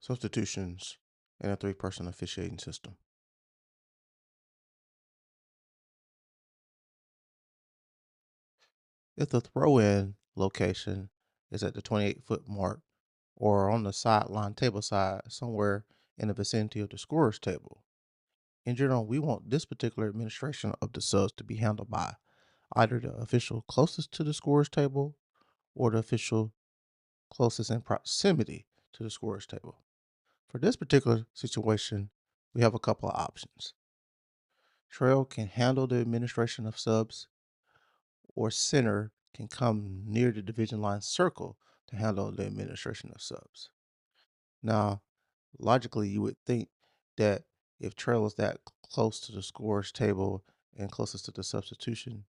Substitutions in a three-person officiating system. If the throw-in location is at the 28-foot mark or on the sideline table side somewhere in the vicinity of the scorer's table, in general, we want this particular administration of the subs to be handled by either the official closest to the scorer's table or the official closest in proximity to the scorer's table. For this particular situation, we have a couple of options. Trail can handle the administration of subs, or center can come near the division line circle to handle the administration of subs. Now, logically, you would think that if trail is that close to the scorer's table and closest to the substitution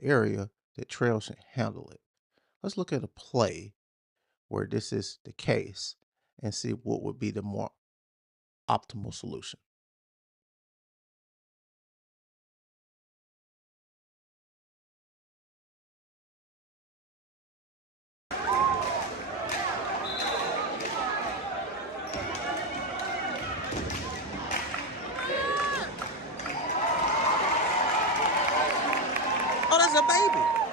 area, that trail should handle it. Let's look at a play where this is the case and see what would be the more optimal solution. Oh, that's a baby.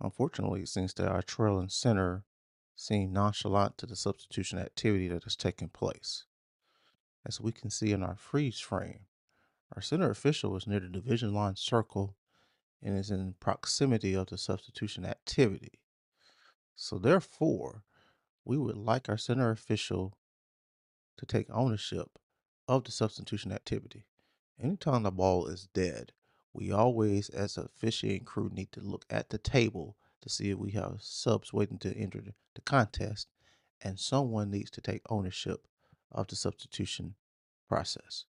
Unfortunately, it seems that our trail and center seem nonchalant to the substitution activity that is taking place. As we can see in our freeze frame, our center official is near the division line circle and is in proximity of the substitution activity. So therefore, we would like our center official to take ownership of the substitution activity. Anytime the ball is dead, we always, as an officiating crew, need to look at the table to see if we have subs waiting to enter the contest, and someone needs to take ownership of the substitution process.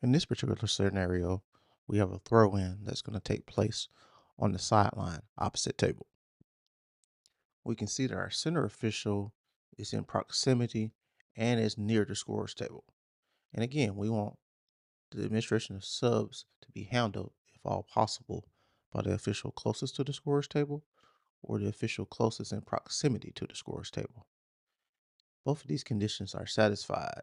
In this particular scenario, we have a throw in that's going to take place on the sideline opposite table. We can see that our center official is in proximity and is near the scorer's table. And again, we want the administration of subs to be handled, if all possible, by the official closest to the scorer's table or the official closest in proximity to the scorer's table. Both of these conditions are satisfied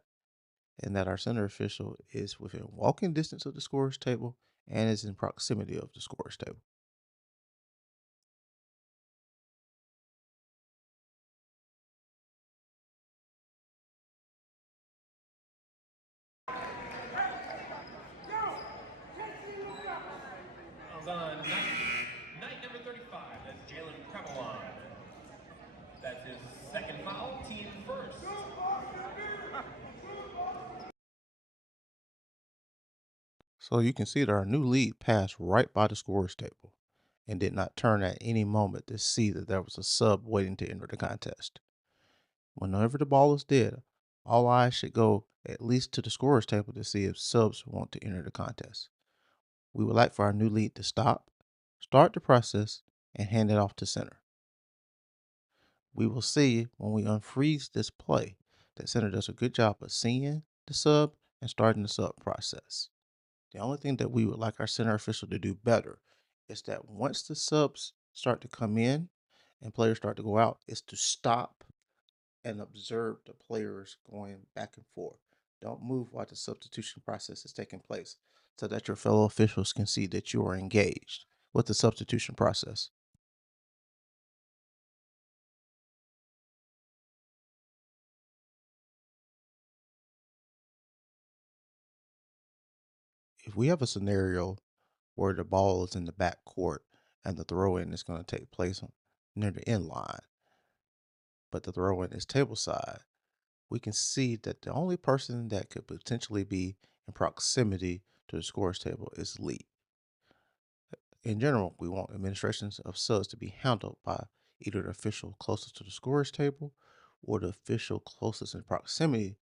in that our center official is within walking distance of the scorer's table and is in proximity of the scorer's table. On night number 35, that's Jalen Premalon. That's his second foul, team first. So you can see that our new lead passed right by the scorer's table and did not turn at any moment to see that there was a sub waiting to enter the contest. Whenever the ball is dead, all eyes should go at least to the scorer's table to see if subs want to enter the contest. We would like for our new lead to stop, start the process, and hand it off to center. We will see when we unfreeze this play that center does a good job of seeing the sub and starting the sub process. The only thing that we would like our center official to do better is that once the subs start to come in and players start to go out, is to stop and observe the players going back and forth. Don't move while the substitution process is taking place so that your fellow officials can see that you are engaged with the substitution process. If we have a scenario where the ball is in the back court and the throw-in is going to take place near the end line, but the throw-in is table side, we can see that the only person that could potentially be in proximity to the scores table is lead. In general, we want administrations of subs to be handled by either the official closest to the scores table or the official closest in proximity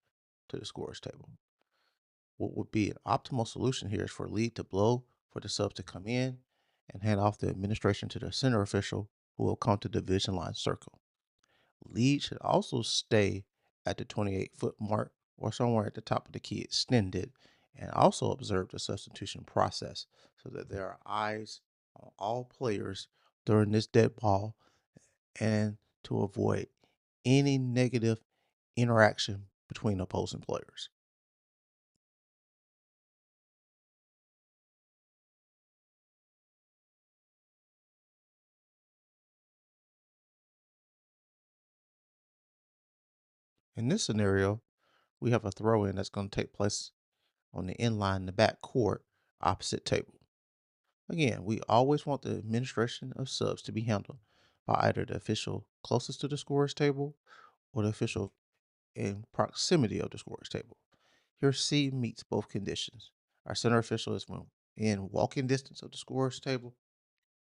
to the scores table. What would be an optimal solution here is for lead to blow for the subs to come in and hand off the administration to the center official who will come to the division line circle. Lead should also stay at the 28-foot mark or somewhere at the top of the key extended and also observe the substitution process so that there are eyes on all players during this dead ball and to avoid any negative interaction between opposing players. In this scenario, we have a throw in that's going to take place on the end line in the back court opposite table. Again, we always want the administration of subs to be handled by either the official closest to the scorers table or the official in proximity of the scorers table. Here, C meets both conditions. Our center official is in walking distance of the scorers table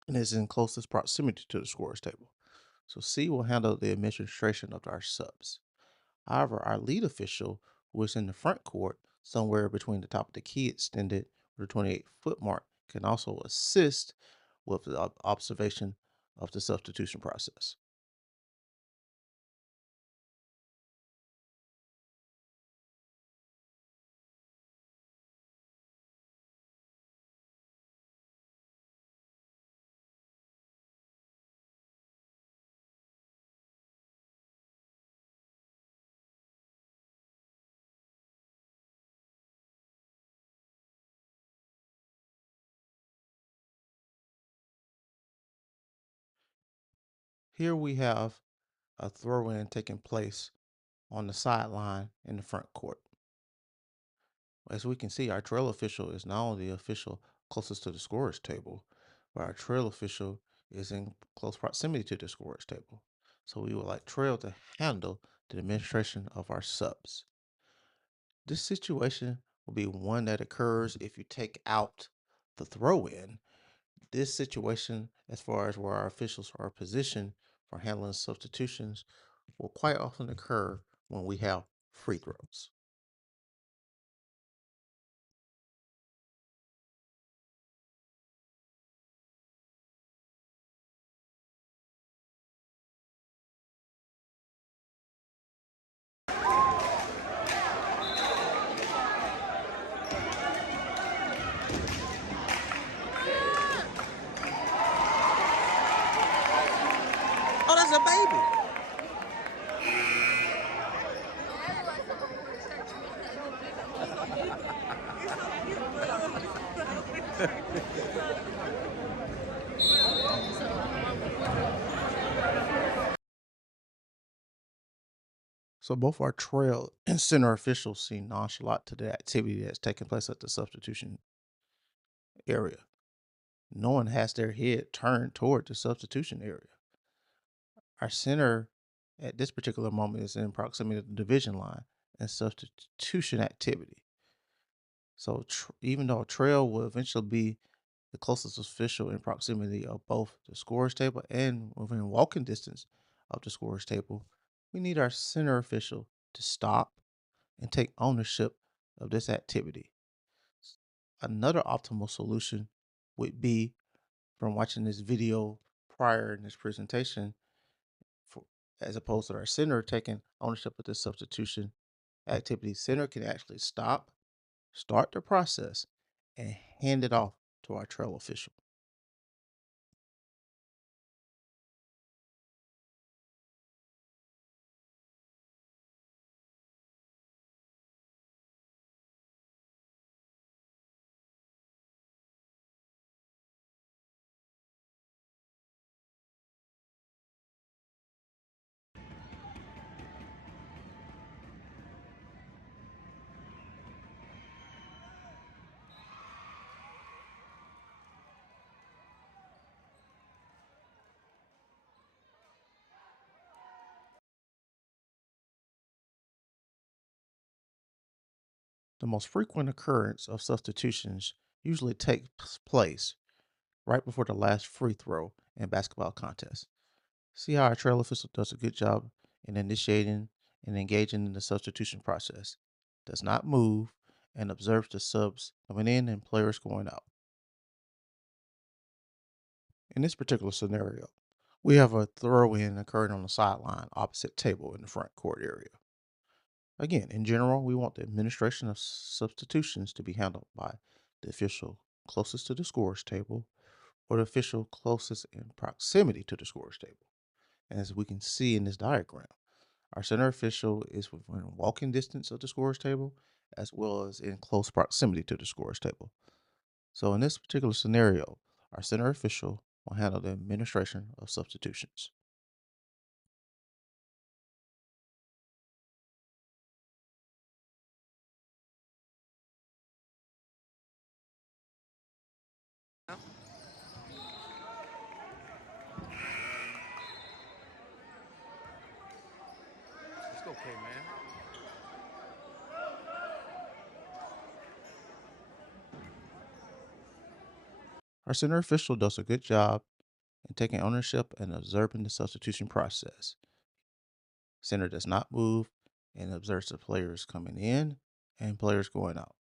and is in closest proximity to the scorers table. So C will handle the administration of our subs. However, our lead official, who is in the front court, somewhere between the top of the key extended or the 28-foot mark, can also assist with the observation of the substitution process. Here we have a throw-in taking place on the sideline in the front court. As we can see, our trail official is not only the official closest to the scorers table, but our trail official is in close proximity to the scorers table. So we would like trail to handle the administration of our subs. This situation will be one that occurs if you take out the throw-in. This situation, as far as where our officials are positioned for handling substitutions, will quite often occur when we have free throws. Oh, that's a baby. So both our trail and center officials seem nonchalant to the activity that's taking place at the substitution area. No one has their head turned toward the substitution area. Our center at this particular moment is in proximity to the division line and substitution activity. So even though trail will eventually be the closest official in proximity of both the scorers table and within walking distance of the scorers table, we need our center official to stop and take ownership of this activity. Another optimal solution would be from watching this video prior in this presentation, for, as opposed to our center taking ownership of this substitution activity. Center can actually start the process, and hand it off to our trail official. The most frequent occurrence of substitutions usually takes place right before the last free throw in basketball contests. See how our trail official does a good job in initiating and engaging in the substitution process, does not move, and observes the subs coming in and players going out. In this particular scenario, we have a throw in occurring on the sideline opposite table in the front court area. Again, in general, we want the administration of substitutions to be handled by the official closest to the scorer's table or the official closest in proximity to the scorer's table. As we can see in this diagram, our center official is within walking distance of the scorer's table as well as in close proximity to the scorer's table. So in this particular scenario, our center official will handle the administration of substitutions. It's okay, man. Our center official does a good job in taking ownership and observing the substitution process. Center does not move and observes the players coming in and players going out.